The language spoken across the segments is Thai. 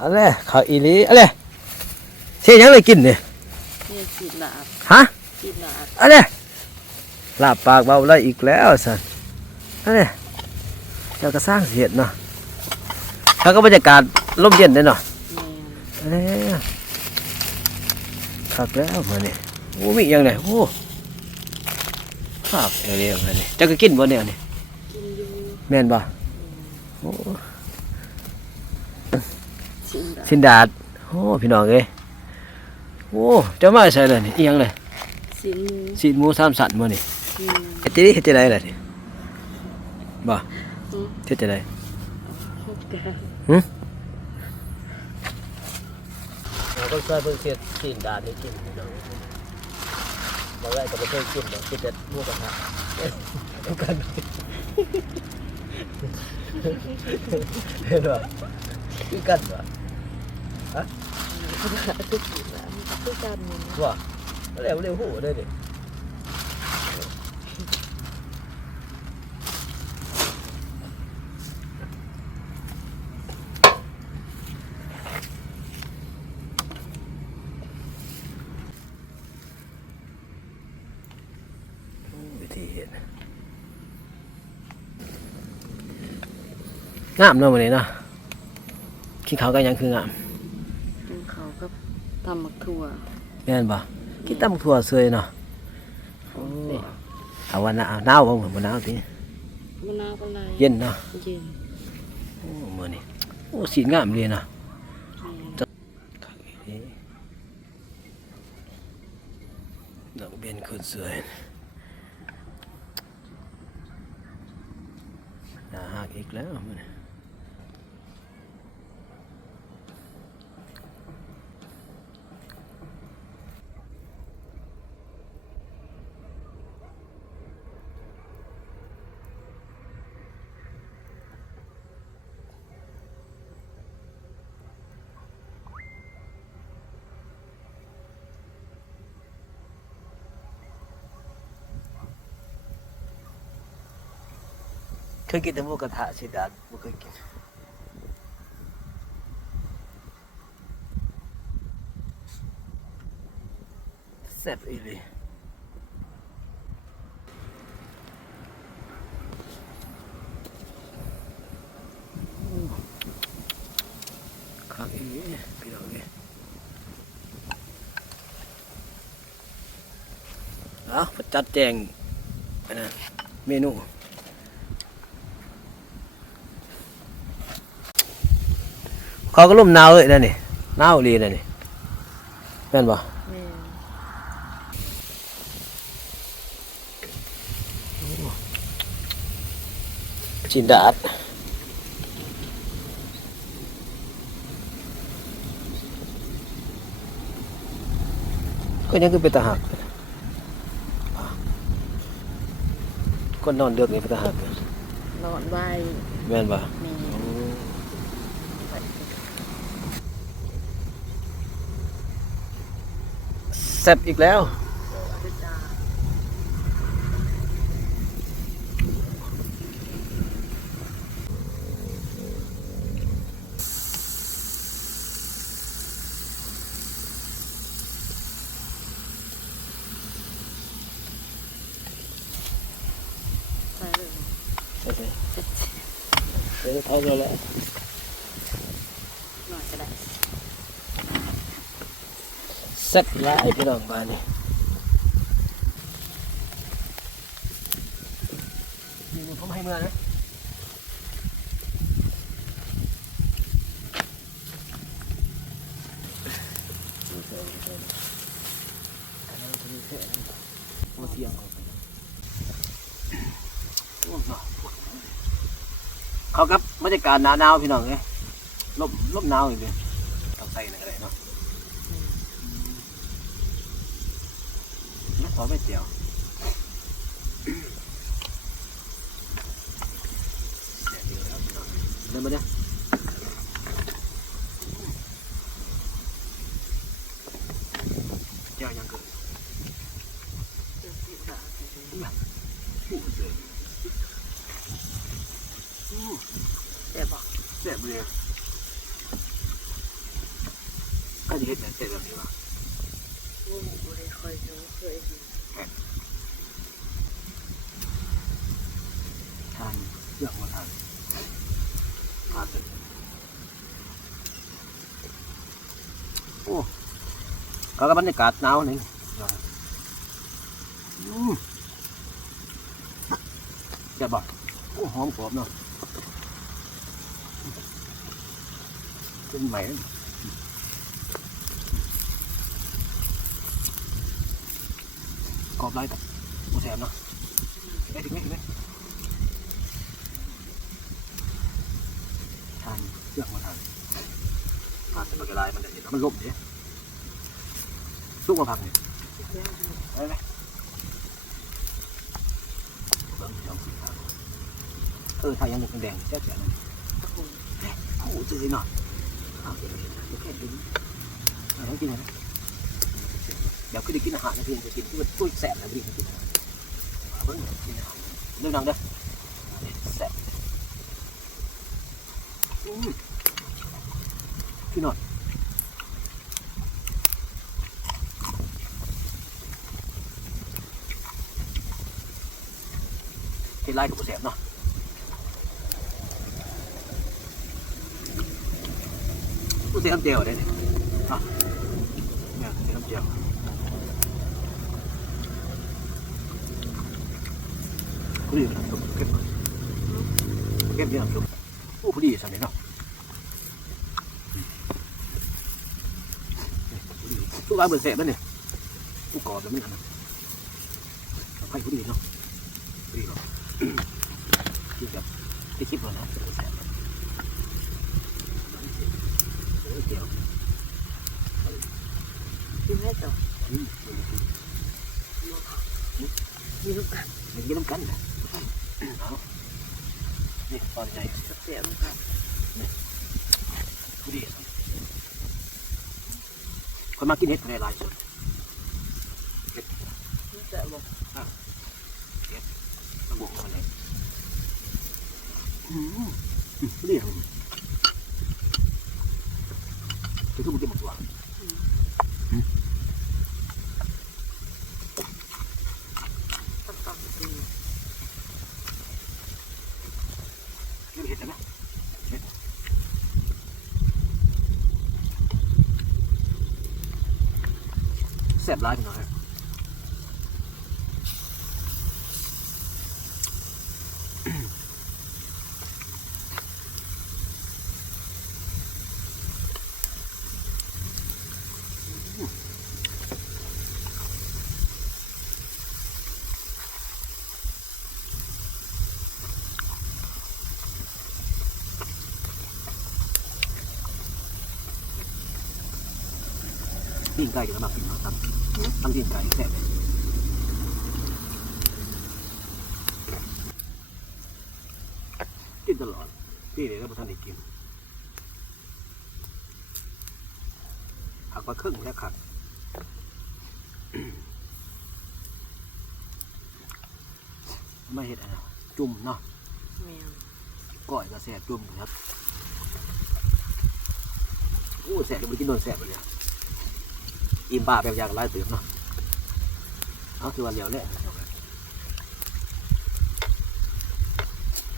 อะไรข้าวอีหลีอะไรเสียยังเลยกินเนี่ยนี่กินลาบฮะกินลาบอะไรลาบปากเบาไล่อีกแล้วสันอะไรเจ้าก็สร้างเสียดเนาะเขาก็บรรยากาศร่มเย็นเลยเนาะแม่นอะไรขับแล้วมาเนี่ยโอ้มีอีกอยังไงโอ้ขับเอเรียมาเนี่ยเจ้าก็กินบ่เนี่ยนี่กินอยู่แม่นบ่โอ้ชิมลาบ สินดาดโอ้พี่น้องเอ้ยโอ้เจ้ามาใส่เลยนี่อีหยังเลยสินสีหมูสามสันมานี่อืมเฮ็ดจะได้เฮ็ดจะได้ล่ะนี่บ่อืมเฮ็ดจะได้พบกันเราก็ช่วยเพิ่งเสียสินดาดให้กินพี่น้องบ่ได้ก็บ่เคยกินดอกกินแต่หมูกระทะทุกกันเห็นบ่คือกันบ่ ทุกกินลาบทุกกันนี่นะว่าเร็วเร็วหูเลยดิวิธีเห็นงามเนาะวันนี้เนาะขี้เขาก็ยังคืองาม กินเขาวกับตำมัก ถั่วแม่นบ่กินตำถั่วเสยเนาะเด็ดเอาวันหนาวหนาวบ่เหมือนบ่หนาวติมะนาวปลาไหลเย็นเนาะเย็นโอ้มื้อนี้โอ้สีงามเลยเนาะแม่นดอกเบี้ยคนสวยน่าหักอีกแล้วมื้อนี้ เคยกินแต่หมูกระทะสิดาดบ่เคยกินแซ่บอีหลีข้างอีหลีพี่น้องเอ้ยเอาจัดแจงอันนั้นเมนู เขาก็ล่มหนาวเลยนั่นนี่หนาวดีนั่นนี่แม่นบ่แม่นจินดาดก็ยังคือเป็นตาหักคนนอนเดือกนี่เป็นตาหักนอนไว้แม่นบ่แม่น แซ่บอีกแล้วใส่เลยใช่ใช่เดี๋ยวเท่ากันแล้วหน่อยก็ได้ แซ่บลายพี่น้องบ้านนี่นี่ผมให้เมื่อนะมาเสียงเขาครับบรรยากาศหนาหนาวพี่น้องเอ้ยลมลมหนาวอีกเลยต้องใส่อะไรเนาะแล้วข อไม่เจียวเดินมาเนี่ยเจียวยังเกิดแต่บอกแซ่บเลยก็จะเห็นแบบเสร็จแบบนี้วะงูบ่ได้ค่อยดูเคยเห็น ทานเลือกมาทานทานเลยโอ้ ก็บรรยากาศหนาวนี่อืมจะบอกโอ้หอมกรอบเนาะเป็นใหม่กรอบไรกับหมูแซมเนาะเอ้ยถึงไหมถึงไหมทานเครื่องมาทานทานเป็นมะกะลายมันจะเห็นวมันล่มดิลูกมาพักเนี่ยได้ไหมเบิ้งยอมสิครับเออทายยังหนึ่งแดงแจ๊ะแจ๊ะนั่นโอ้โหเจอหน่อย เอาเดี๋ยวเดี๋ยวแค่ดิ้นเอาให้กินอะไรนะเดี๋ยวก็ได้กินอาหารนะพี่จะกินที่มันตุ้ยแสบนะพี่จะกินเบิ้งกินอาหารเรื่องดังเด้อแสบ อืมพี่หน่อยเฮ็ด ไล่กับผู้แสบเนาะผู้แสบน้ำเจียวได้เนี่ยเนี่ยเสียน้ำเจียวผู้ดีน้ำซุปเก็บเก็บเยอะน้ำซุปโอ้ผู้ดีสันนี่เนาะทุกร้านเปิดเสร็จแล้วเนี่ยผู้กรอบแล้วไม่ทำไข่ผู้ดีเนาะผู้ดีเนา ที่จะที่คิดว่าเนาะเสร็จเกี่ยวกินได้ต่ออืมมีลูกกันมันกินน้ำกันนะนี่ตอนใจเสียมันกันผู้ดีคนมากินเห็ดในลายสดมันจะ บอกระบุมันเลยอืมผู้ดีคือทุกคนจะหมดตัวต้องต้องดี ไม่เห็นนะเห็นแซ่บร้ายไปหน่อย ปิ้งไก่จะมาปิ้งมาทำทำปิ้งไก่แซ่บเลยกินตลอดพี่เดี๋ยวเราท่านได้กินหักมาครึ่งแล้วขัดไม่เห็ดอะไรจุ่มเนาะก้อยก็แซ่บจุ่มครับโอ้แซ่บเลยไปกินโดนแซ่บเลย อิ่มบ้าแบบอยากไล่ตื่นเนาะเอาคือวันเดียวแหละ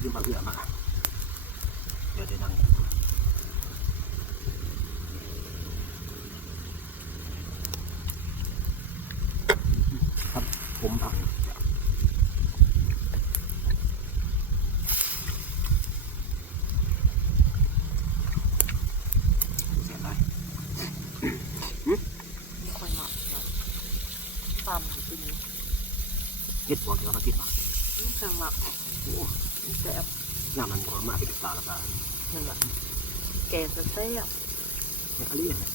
ยืมมาเอือมาเดี๋ยวได้นั่งครับผมผักเสียดาย มีคนเหมาะเราปั๊มจริง เฮ็ดบอกเดี๋ยวมากินมา นี่เครื่องหมัก โอ้ แซ่บ หน้ามันขอ มาเป็นตาละตานั่นแหละแกงจะแซ่บเนี่ยอะไรเนี่ย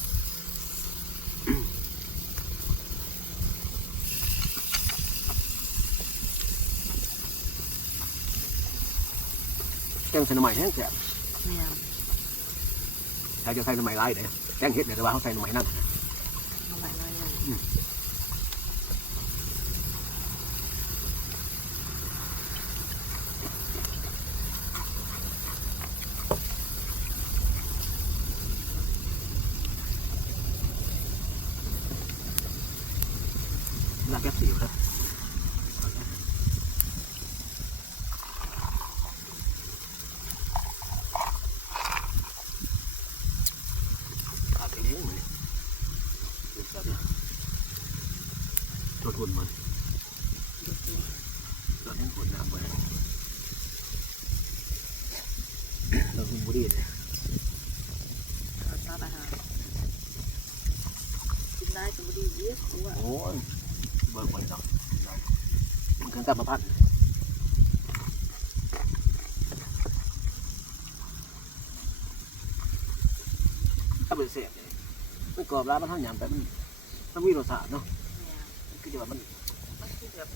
แกงใส่หน่อไม้แห้งแซ่บแมวใครจะใส่หน่อไม้ไล่เด้อแกงเห็ดเดี๋ยวจะว่าเขาใส่หน่อไม้นั่นทำไมน้อยหนึ่ งขุ่นมันเราทั้งขุ่นน้ำมันเราคุณบุรีเลยเอาซาอาหารกินได้สมบูรณ์เยอะกูอะโอ้ยเบิร์กไว้เนาะมันเครื่องกลับมาพัดถ้าเป็นเสียบเลยมันกรอบร้านมันเท่าหยำไปมันมันมีรสชาติเนาะเนี่ย คือจะว่ามันมันคือแบบ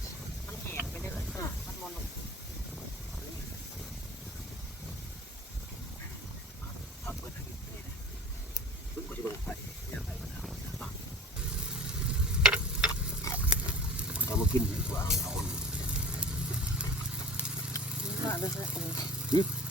มันแห้งไปเลยมันมนทำเปิดให้กินนี่นะซึ่งก็จะเบิร์กไปอยาไปมันเอาเนาะเอามากินดีกว่าเอามากเลยใช่ไหม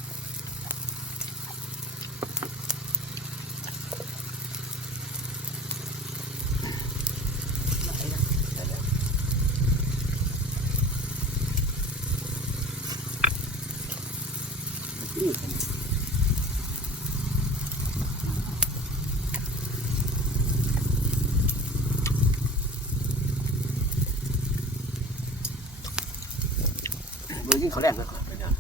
เขาแรงนะก่อนะ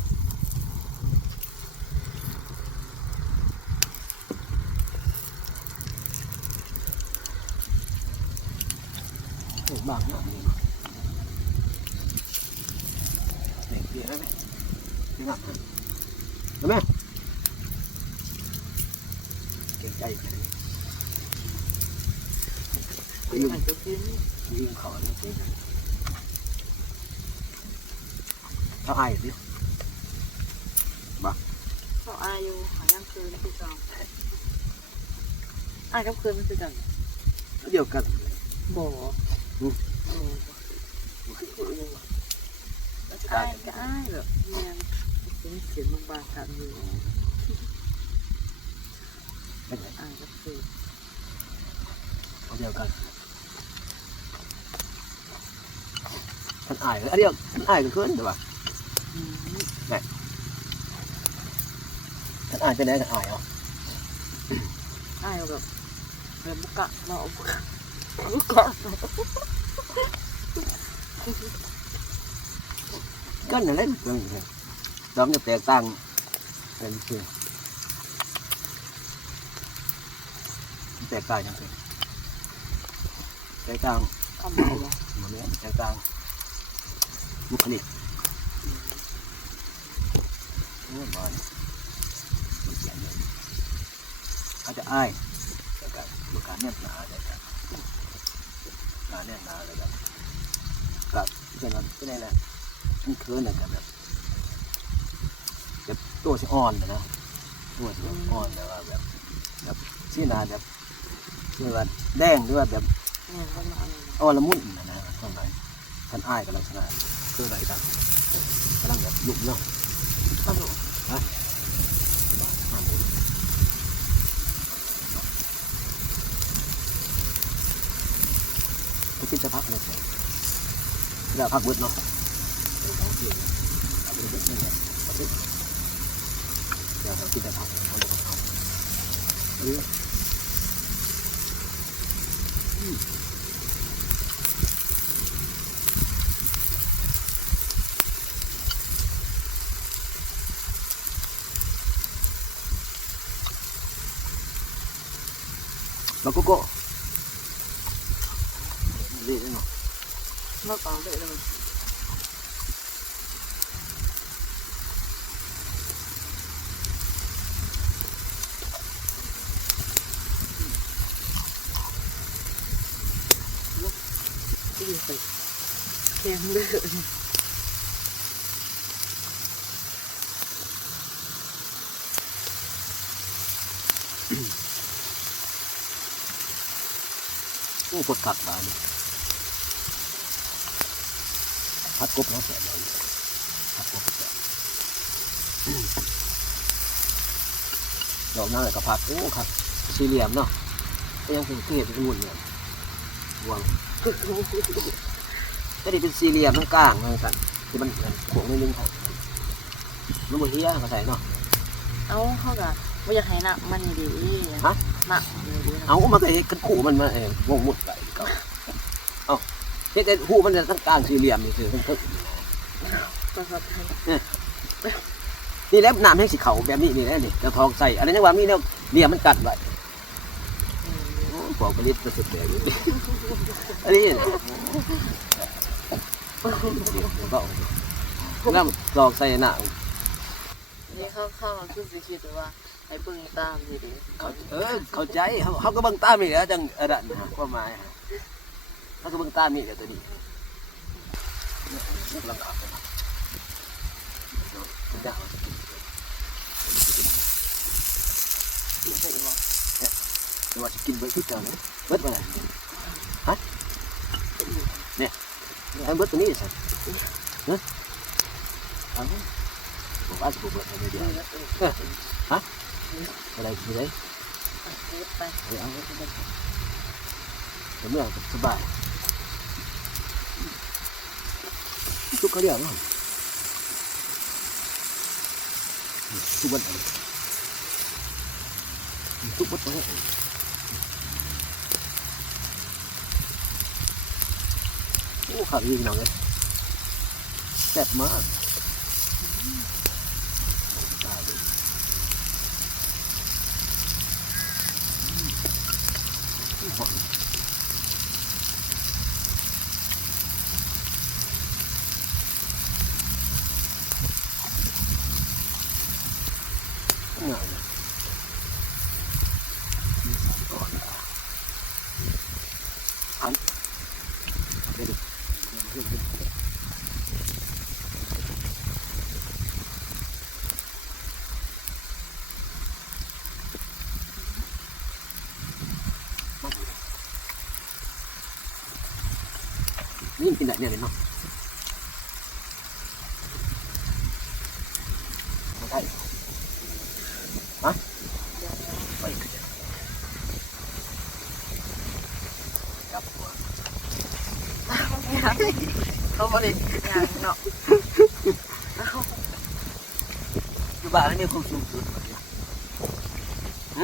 โอ้บางมากเลยเด็กเดียวได้ไหมไม่หนักนะเห็นไหมเก่งใจไปยุ่งมันจะกินยุ่งเขาแล้ว เก่งเขาอายดิเขาอายุหายังคืนคือจังอายกับคืนมันคือจังเดียวกัน บ่บ่แล้วจะอาได้ยก็อายแบบเนี่ยเป็นเสียงบางๆกันอยู่เป็นไงอายกับคืนเดียวกันท่านอายอันเดียวท่านอายก็ขึ้นใช่ป่ะอืม ท่าน อายเป็นไงท่านอายเหรออายแบบแบบบุกะเราบุกะบุกะก็นั่นแหละเรื่องนี้ดอมจะแตกต่างกันคือแตกต่างยังไงแตกต่างทำอะไรวะหมดแล้วแตกต่างบุคลิกโอ้ยบอลมันเขียนเลย เขาจะอ้ายแล้วก็บุการแน่นหนาเลยครับหนาแน่นหนาเลยครับกับเช่นนั้นก็ได้แหละมันเคินเลยกันแบบแบบตัวสิอ่อนเลยนะตัวสิอ่อนแต่ว่าแบบแบบสีหนาแบบคือว่าแดงหรือว่าแบบเนี่ยประมาณนี้อ่อนละมุนนะนะท่านไหนท่านอ้ายกับลักษณะคืออะไรกันกำลังแบบยุบเนาะตลกห้าโมงก็คิด จะพักเลยเดี๋ยวพักเบิดเนาะเอาไปเบิดนี่แหละเอาไปเดี๋ยวเราคิดจะพักเอาเลยพักเอออืมแล้วก็ก็เรียกได้เนาะ เมื่อก่อนเลยเลยดีสิแข็งเลยโอ้กดผักมาเนี่ย พัดกบเนาะเสียเลยพัดกบเสียดอกหน้าเลยก็พัดโอ้ครับสี่เหลี่ยมเนาะยังเป็นเกล็ดเป็นหุ่นเนี่ยวงก็ดีเป็นสี่เหลี่ยมทั้งกลางเหมือนกันที่มันโค้งนิดนึงเขาลูกมือเฮียเขาใส่เนาะเอาเข้ากับว่าอยากให้หนักมันดีฮะหนักเลยดีนะเอามาใส่กันขู่มันมาเองงงหมดไปก็เอา เฮ็ดแต่หูมันจะทั้งกลางสี่เหลี่ยมนี่คือทั้งเทิงประทับนี่แหล้วน้ำแห้งสีเขาแบบนี้นี่แหละนี่จะทองใส่อะไรยังว่ามีเนี่ยเหลี่ยมมันกัดไว้อืมโอ้บอกผลิตประสบการณ์อยู่อันนี้เนี่ก็น้ำลองใส่หน้านี่เข้าเข้ามาคือสิคิดว่าไอ้เบิ่งตามนี่ดิเขาเออเข้าใจเขาเขาก็เบิ่งตามนี่แหล้วจังอะดันนะความหมายฮะ เขาก็เบิ่งตามนี่แหละตัวนี้ลำบากเลยนะจะเอาใช่บ่แต่ว่าจะกินเบิดคือเก่านะเบิดมาไหนฮะเนี่ยให้เบิดตัวนี้สิเนอะเอาผมว่าจะปลูกเบิดให้เดียวนี่แล้วเอออะไรไม่ได้เก็บไปเดี๋ยวเอาไว้ที่บ้านผมเมื่อสบาย ก็เรียกว่าทุกวันอะไรทุกวันอะไรโอ้ขาดยิงหน่อยเลยแซ่บมากตายเลยหอมเหงาเลยก่อนนะอันเดี๋ยว ดูนี่กินได้เนี่ยเลยเนาะไม่ได้ฮะไปกันเถอะครับหัว เขาบ่ได้อย่างเนาะอยู่บ้านแล้วมีความสุขสุดฮ